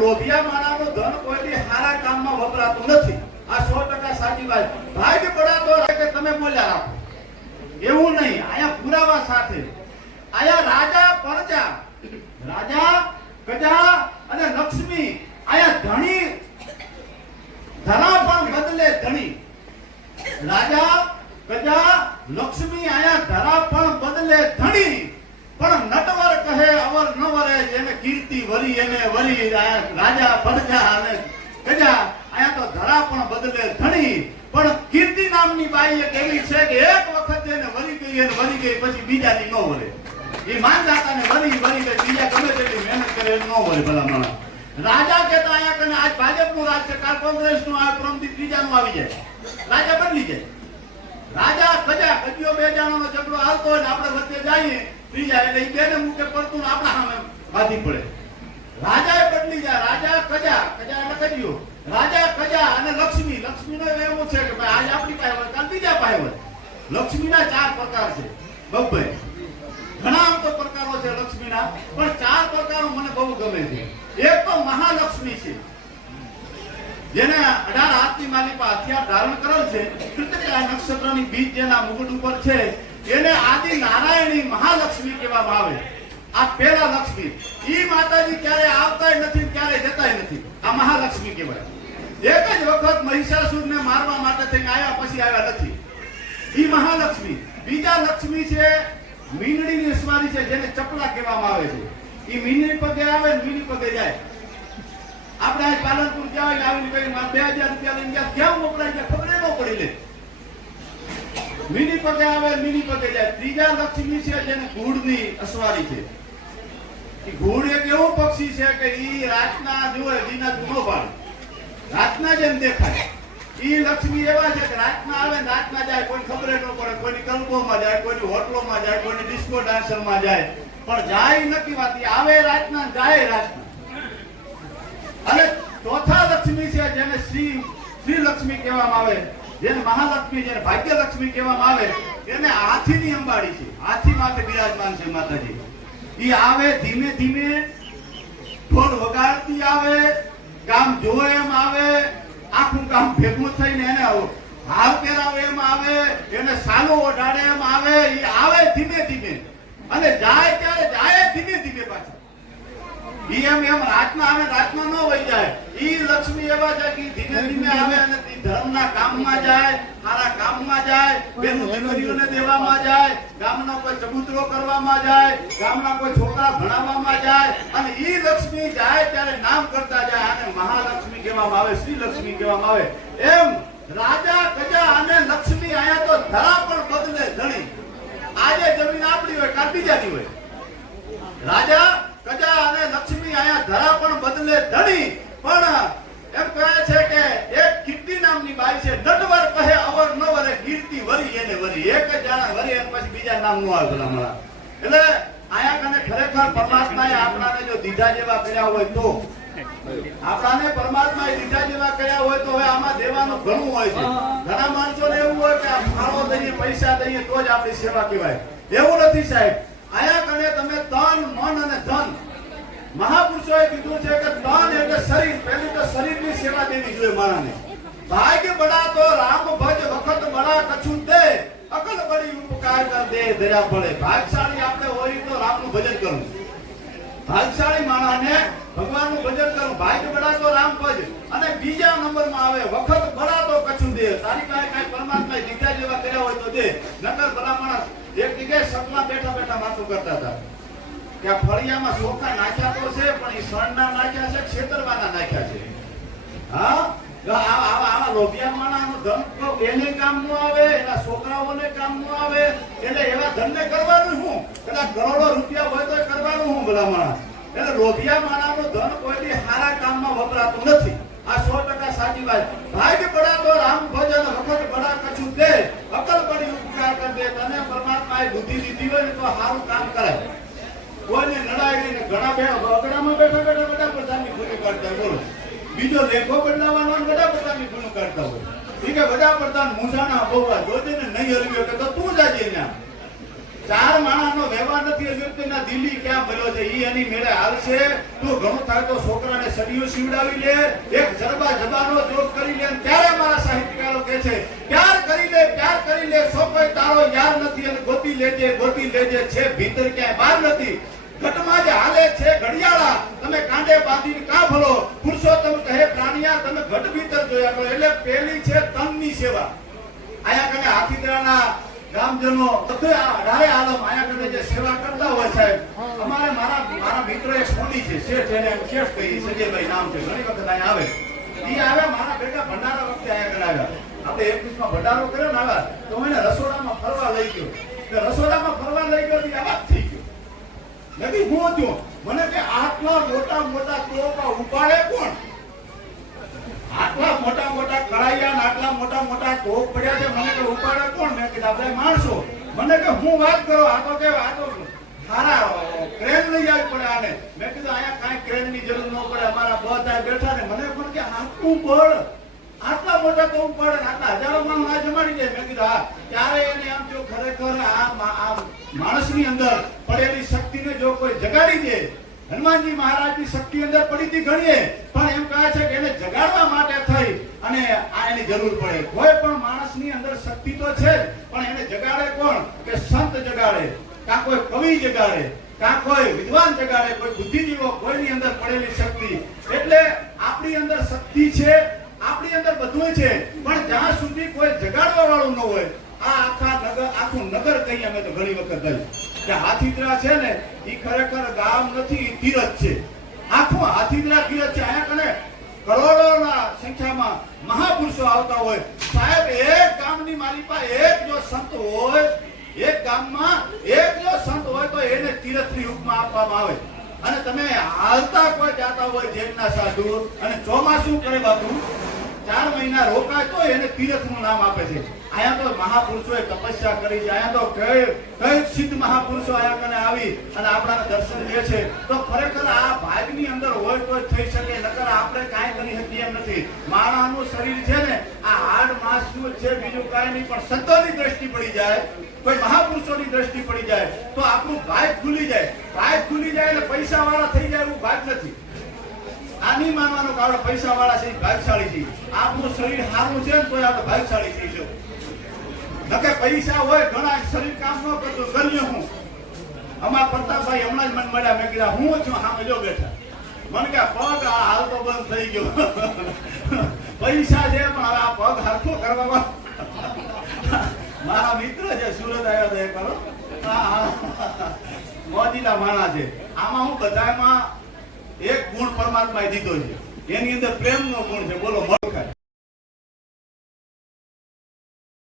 લોભિયા માણાનો ધન કોઈ સારા કામમાં વપરાતું નથી. આ સો ટકા સાચી વાત. ભાગ પડાતો કે તમે બોલ્યા રાખો? એવું નહીં. આયા પુરાવા સાથે. આયા રાજા, પરજા, રાજા પ્રજા અને લક્ષ્મી. આયા ધણી ધરા પણ બદલે ધણી રાજા પ્રજા લક્ષ્મી આયા ધરા પણ બદલે ધણી પણ નટવર કહે અવર ન વરે જેને કીર્તિ વરી રાજા પ્રજા અને પ્રજા અહીંયા તો ધરા પણ બદલે ધણી. પણ કીર્તિ નામની બાઈ એક એવી છે કે એક વખત એને વરી ગઈ અને વરી ગઈ, પછી બીજાની ન વરે એ માનદાતાને વરી વરી ગઈ, બીજા ગમે તેટલી મહેનત કરે ન વરે ભલા માણસ રાજા કહેતા આયા કને આજ ભાજપનું રાજ છે, કાલ કોંગ્રેસનું, આ પ્રમદી ત્રીજાનું આવી જાય. રાજા બદલી જાય. રાજા પ્રજા કદીઓ બે જણાનો ઝઘડો હાલતો હોય ને આપણે વચ્ચે જઈએ, ત્રીજા એટલે ઈ બેને મૂકે પડતું આપણા સામે બાધી પડે. રાજાએ બદલી જાય રાજા કજા કજા એટલે કદીઓ રાજા કજા અને લક્ષ્મી. લક્ષ્મીનો એવો છે કે ભાઈ આજ આપણી પાસે કાલ બીજા પાસે હોય. લક્ષ્મીના ચાર પ્રકાર છે. બબ્બે ઘણા આમ તો પ્રકારો છે લક્ષ્મીના, પણ ચાર પ્રકારો મને બહુ ગમે છે. એક તો મહાલક્ષ્મી છે. જેને અઢાર હાથની માલિકા હથિયાર ધારણ કરેલ છે. કૃતિકા નક્ષત્રની બીજ જેના મુગટ ઉપર છે. એને આદિ નારાયણી મહાલક્ષ્મી કહેવામાં આવે. આ પેલા લક્ષ્મી. ઈ માતાજી ક્યારે આવતાય નથી ક્યારે જતાય નથી. આ મહાલક્ષ્મી કહેવાય. એક જ વખત મહિષાસુરને મારવા માટે થઈને આવ્યા પછી આવ્યા નથી. ઈ મહાલક્ષ્મી. બીજા લક્ષ્મી છે મીનડીની સ્વારી છે, જેને ચપલા કહેવામાં આવે છે. ઈ મીનડી પગે આવે મીની પગે જાય. આપણે આજ પાલનપુર ગયા હોય આવીને કઈ બે હજાર રૂપિયા લઈને ગયા, ક્યાં વપરાય ગયા ખબર ન પડી લે. મિની પગે આવે મિની પગે જાય. ત્રીજા લક્ષ્મી છે, જેને ગુડની અસવારી છે. ઘૂડ એક એવું પક્ષી છે કે ઈ રાતના જુએ, દીના ગુનો પાડે. રાતના જેમ દેખાય. ઈ લક્ષ્મી એવા છે કે રાતના આવે ને રાતના જાય, કોઈ ખબર ન પડે, કોઈની કલ્પોમાં જાય, કોઈની હોટલોમાં જાય, કોઈની ડિસ્કો ડાન્સરમાં જાય. પણ જાય નથી વાત આવે રાતના જાય રાતના. અને ચોથા લક્ષ્મી છે જેને શ્રી શ્રી લક્ષ્મી કહેવામાં આવે. જેને મહાલક્ષ્મી, જેને ભાગ્યલક્ષ્મી કહેવામાં આવે, એને હાથીની અંબાડી છે. હાથી માથે બિરાજમાન છે માતાજી. આવે, ધીમે ધીમે ઢોલ વગાડતી આવે કામ જોવે એમ આવે, આખું કામ ભેગું થઈને એને હાવ પહેરાવે એમ આવે, એને સાલો ઓઢાડે એમ આવે એ આવે ધીમે ધીમે. અને જાય ત્યારે જાય ધીમે ધીમે પાછા. ઈ એમ એમ રાતના આવે, રાતના ન વહી જાય. ઈ લક્ષ્મી એવા છે કે ધીમે ધીમે આવે અને ધર્મના કામમાં જાય. સારા જાય બેનો દીકરીઓને દેવામાં જાય ગામનો કોઈ ચબૂતરો કરવામાં જાય ગામના કોઈ છોકરા ભણાવવામાં જાય અને ઈ લક્ષ્મી જાય ત્યારે નામ કરતા જાય આને મહાલક્ષ્મી કહેવામાં આવે શ્રી લક્ષ્મી કહેવામાં આવે. એમ રાજા ગજા અને લક્ષ્મી આયા તો ધરા પણ બદલે ધણી. આજે જમીન આપણી હોય કાલ બીજાની હોય. રાજા ગજા અને લક્ષ્મી આયા ધરા પણ બદલે ધણી. પણ એમ કહે છે કે એક કીર્તિ નામની બાઈ છે વરી એને વરી. એક જ જાણે વરી એને પછી બીજા નામનું આવે ભલા મારા એટલે આયા કને ખરેખર પરમાત્માએ આપણાને જો દીધા જેવા કર્યા હોય તો. આપણાને પરમાત્માએ દીધા જેવા કર્યા હોય તો હવે આમાં દેવાનું ઘણું હોય છે. ઘણા માણસોને એવું હોય કે ફાળો દઈએ, પૈસા દઈએ, તો જ આપણી સેવા કહેવાય. એવું નથી સાહેબ. આયા કને તમે તન મન અને ધન. મહાપુરુષોએ કીધું છે કે તન એટલે શરીર. પહેલું તો શરીરની સેવા દેવી જોઈએ માણસને. ભાગ્ય બડા તો રામ ભજ વખત બડા કછું દે. અકલ બડી ઉપકાર કર દે દયા પડે ભાગશાળી આપણે હોય તો રામનું ભજન કરવું ભાગશાળી માણસને ભગવાનનું ભજન કરવું ભાગ બડા તો રામ ભજ. અને બીજા નંબરમાં આવે, વખત બડા તો કછું દે. તારી પાસે કાંઈ પરમાત્માએ દીધા જેવા કર્યા હોય તો દે. નકર ભલા માણસ એક જગ્યાએ સપના બેઠા બેઠા વાતો કરતા હતા. કે આ ફળિયામાં સોખા નાખ્યા તો છે, પણ એ સણના નાખ્યા છે ખેતરવાના નાખ્યા છે. હા? લોભિયા માણસનું ધન બુદ્ધિ દીધી હોય ને તો સારું કામ કરાય. કોઈને નડાય નહીં ને ઘણા બે અગડામાં બેઠા બેઠા બધા પ્રધાનની ભૂમિ કાઢતા હોય બોલો. બીજો લેખો બદલાવાનો બધા પ્રધાનની ભૂમિ કાઢતા હોય ઈ કે બધા પ્રધાન મૂસાના બહુવા જોજે ને નહીં હરવ્યો કે તો તું જાજે ત્યાં. ચાર માણસનો વ્યવહાર નથી, એ વ્યક્તિના દિલ્હી ક્યાં ભર્યો છે, ઈ એની મેળે હાલશે. તું ઘણું થાય તો છોકરાને સડીઓ સીવડાવી લે, એક જરબા જબાનો જોગ કરી લે ત્યારે મારા સાહિત્યકારો કહે છે, પ્યાર કરી લે, પ્યાર કરી લે, સો કોઈ તારો યાર નથી અને ગોતી લેજે ગોતી લેજે, છે ભીતર ક્યાંય બહાર નથી. ઘટમાં જે હાલે છે ઘડિયાળા, તમે કાંડે બાંધીને કા ભલો? પુરુષોત્તમ કહે, પ્રાણિયા, તમે ઘટ ભીતર જોયા કરો. એટલે પહેલી છે તનની સેવા. આયા કને હાથીદરાના ગામજનો બધે અઢારે આલમ આયા કને જે સેવા કરતા હોય સાહેબ. અમારે મારા મારા મિત્ર એક મોદી છે. શેઠ એને શેઠ કહી સંજયભાઈ નામ છે. ઘણી વખત અહીંયા આવે. ઈ આવે, મારા ભેગા ભંડારા વખતે આયા કને આવ્યા. આપણે એકવીસમાં ભંડારો કર્યો ને આવ્યા, તો એને રસોડામાં ફરવા લઈ ગયો. રસોડામાં ફરવા લઈ ગયો તો ઈ થઈ નથી, હું મને કે આટલા મોટા મોટા તોપા ઉપાડે કોણ? આટલા મોટા મોટા કરાયા આટલા મોટા મોટા ટોપ પડ્યા છે, મને કે ઉપાડે કોણ? મેં કીધા આપણે માણસો. મને કે, હું વાત કરો, આ તો કે, આ તો સારા ક્રેન લઈ આવી પડે આને. મેં કીધું, અહીંયા કાંઈ ક્રેનની જરૂર ન પડે, અમારા બધા બેઠા ને મને પણ કે, આટલું બળ, આટલા મોટા તો પડે આટલા હજારો માણસ આ જમાડી જાય. મેં કીધું, હા. ત્યારે એને આમ જો ખરેખર આ માણસની અંદર પડેલી શક્તિને જો કોઈ જગાડી દે, હનુમાનજી મહારાજની શક્તિ અંદર પડી હતી ઘણીએ પણ એમ કહે છે કે એને જગાડવા માટે થઈ અને આ એની જરૂર પડે. કોઈ પણ માણસની અંદર શક્તિ તો છે, પણ એને જગાડે કોણ? કે સંત જગાડે, કાં કોઈ કવિ જગાડે, કાં કોઈ વિદ્વાન જગાડે, કોઈ બુદ્ધિજીવો કોઈની અંદર પડેલી શક્તિ. એટલે આપણી અંદર શક્તિ છે, આપણી અંદર બધું છે, પણ જ્યાં સુધી કોઈ જગાડવા વાળું ન હોય આખું નગર કહીએ અમે તો ઘણી વખત ગયું કે હાથીદરા છે ને એ ખરેખર ગામ નથી તીરથ છે. આખું હાથીદરા તીરથ છે. અહીંયા કને કરોડોના સંખ્યામાં મહાપુરુષો આવતા હોય. સાહેબ, એક ગામની મારી પાસે એક જો સંત હોય, એક ગામમાં એક જો સંત હોય તો એને તીરથની ઉપમા આપવામાં આવે. અને તમે હાલતા કોઈ જાતા હોય જેમના સાધુ, અને ચોમાસું કરે બાપુ. ચાર મહિના રોકાય તો એને તીરથનું નામ આપે છે. અહીંયા તો મહાપુરુષોએ તપસ્યા કરી છે. અહીંયા તો કઈ કઈ સિદ્ધ મહાપુરુષો અહીંયા કને આવી અને આપણાને દર્શન દે છે. તો ખરેખર આ ભાગની અંદર હોય તો થઈ શકે, નકર આપણે કાંઈ કરી શકીએ એમ નથી. માણસનું શરીર છે ને, આ હાડ માંસનું છે, બીજું કાંઈ નહીં, પણ સંતોની દ્રષ્ટિ પડી જાય, કોઈ મહાપુરુષોની દ્રષ્ટિ પડી જાય, તો આપણું ભાગ ખુલી જાય. ભાગ ખુલી જાય એટલે પૈસા વાળા થઈ જાય એવું ભાગ નથી. આ નહીં માનવાનું આપણે પૈસા વાળા છે ભાગશાળી છે આપણું શરીર સારું છે તોય આપણે ભાગશાળી થઈશું નકે પૈસા હોય, ઘણા શરીર કામ ન કરતું કરીએ હું. અમારા પ્રતાપભાઈ હમણાં જ મને મળ્યા, મેં કીધા, હું છું, સામે જો બેઠા. મને કે, પગ આ હાલ તો બંધ થઈ ગયો. પૈસા છે, પણ હવે આ પગ હરખો કરવામાં મારા મિત્ર છે, સુરત આવ્યો તો એ કરો. મોદીના માણા છે. આમાં હું બધામાં એક ગુણ પરમાત્માએ દીધો છે. એની અંદર પ્રેમ નો ગુણ છે. બોલો મળ ખાય